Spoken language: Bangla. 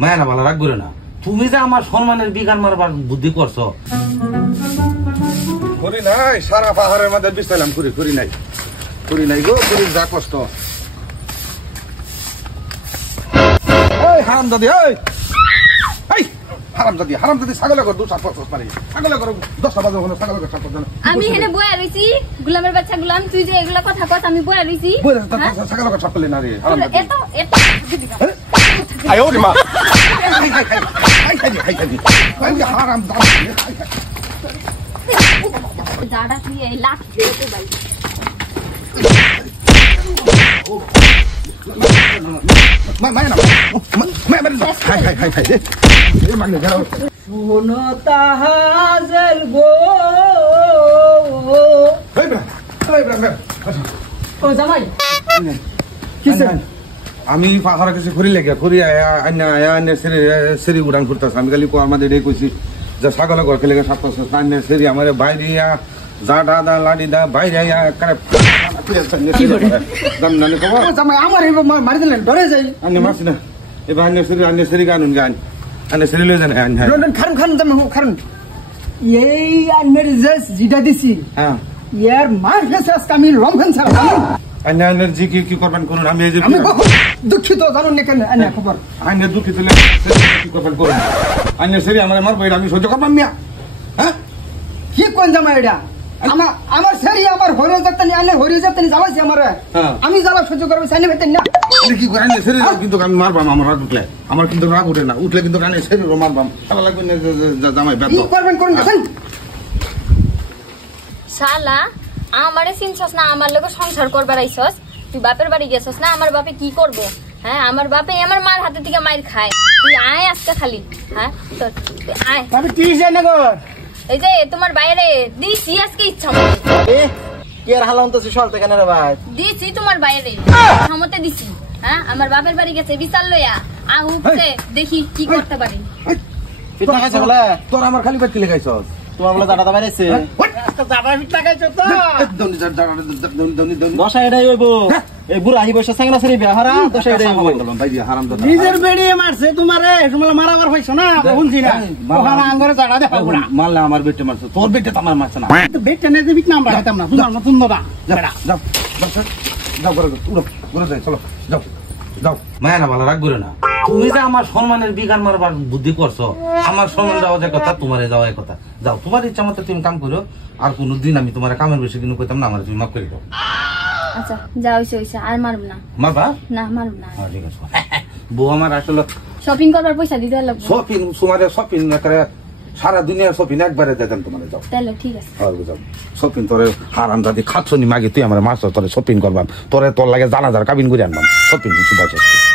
মায়া না ভালো রাখবো না তুমি যে আমার সম্মানের বিজ্ঞান মারবার বুদ্ধি করছো করি নাই সারা পাহাড়ের মধ্যে বিছাইলাম করি নাই গো করি যা কষ্ট এই হারামজাদি হারামজাদি ছাগলে কর 2-4 পারি ছাগলে কর 10টা বাজে হলো ছাগলে কর 7 জন আমি এখানে বইয়া রইছি গোলামের বাচ্চা গোলাম তুই যে এগুলা কথা কস আমি বইয়া রইছি ছাগলে কর ছাগলে না রে হারামজাদি এত আয় ওরে মা হাই হারামজাদি দাদা তুই এই লাখ দে তো ভাই শোনো তাহাজেল গো ও জামাই আমি পাহাড় কাছে ঘুরি লেগে ঘুরি সেরি উড়ান ঘুরতেছে আমি খালি আমাদের এটাই কইছি যে ছাগল ঘর খেলে সেরি আমার বাইরে জাডা দা লাডি দা বাইরে আমার মারি দিলেন ডরে যাই আনে মারছি না এবার আনে সেরি গানুন গান আনে সেরি লয়ে যান খারুন জামা খারুন এই আনের যেটা দিছি হ্যাঁ ইয়ার মার গেছে আজকে আমি লঙ্ঘন ছাড়া আন্নের জি কি করবেন করুন আমি এই যে আমি দুঃখিত জানুন না কেন আন্না খবর আন্নের দুঃখিত কি করবেন করুন আন্নের সেরি আমার মারবো এটা আমি সহ্য করবাম মিয়া হ্যাঁ কি কোন জামা এটা আমার সেরি আমার হরিয়ে যাতেন আনে হরিয়ে যাতেন জ্বালাইছে আমার আমি জ্বালা সহ্য করবো সাইনে ভেতেন না কি করে আন্নের সেরি কিন্তু আমি মারবাম আমার রাগ উঠলে আমার কিন্তু রাগ উঠে না উঠলে কিন্তু আন্নের সেরি মারবাম খেলা লাগবে না জামাই কি করবেন করুন দেখেন শালা আমারে চিনছস না আমার লগে সংসার করবার আইছস তুই বাপের বাড়ি গেছস না আমার বাপে কি করব হ্যাঁ আমার বাপে আমার মার হাতে থেকে মাইর খায় তুই আয় আজকে খালি হ্যাঁ তোর আয় তবে কি জানে গো এই যে তোমার বাইরে দিছি আজকে ইচ্ছা মতো কি আর হালাম তো সলতে কেন রে ভাই দিছি তোমার বাইরে ক্ষমতা দিছি হ্যাঁ আমার বাপের বাড়ি গেছে বিচার লইয়া উঠছে দেখি কি করতে পারি তোর আমার খালি বাদ কিলে খাইছস তোমার বলে দাদা বাইরেছে দাদা পিঠা খাইছো তো দশা এটাই হইব এই বুড়া আহি বসে সাংরা সরি বিহারা দশা এটাই হইব নিজের বেড়িয়ে মারছে তোমারে তোমার মারাবার হইছো না বুঝছি না ওখানে আঙ্গরে জায়গা দেখো বুড়া মারলে আমার বেটে মারছে তোর বেটে তো আমার মারছে না বেটে নেই বিট নাম বাড়াইতাম না তোমার নতুন দাদা যাও যাও করে উড়ো যাই চলো যাও মায়া না ভালো রাখবো না তুমি যে আমার সম্মানের বিজ্ঞান মারবার বুদ্ধি করছো আমার সম্মান যাওয়া যে কথা তোমার যাওয়া কথা যাও তোমার ইচ্ছা মতো তুমি কাম করো আর কোনদিন আমি তোমার কামের বেশি কিন্তু কইতাম না আমার তুমি মাফ করে দাও আচ্ছা যা হইছে আর মারব না মারবা না মারব না ঠিক আছে বউ আমার আসলে শপিং করবার পয়সা দিতে লাগবে শপিং না করে সারা দুনিয়ার শপিং একবারে দেন তোমার যাও তাহলে ঠিক আছে যাও শপিং তোরে হারাম দাদি খাচ্ছ নি মাগে তুই আমার মাছ তোরে শপিং করবাম তোর লাগে জানাজার কাবিন করে আনবাম শপিং কিছু বাঁচাচ্ছি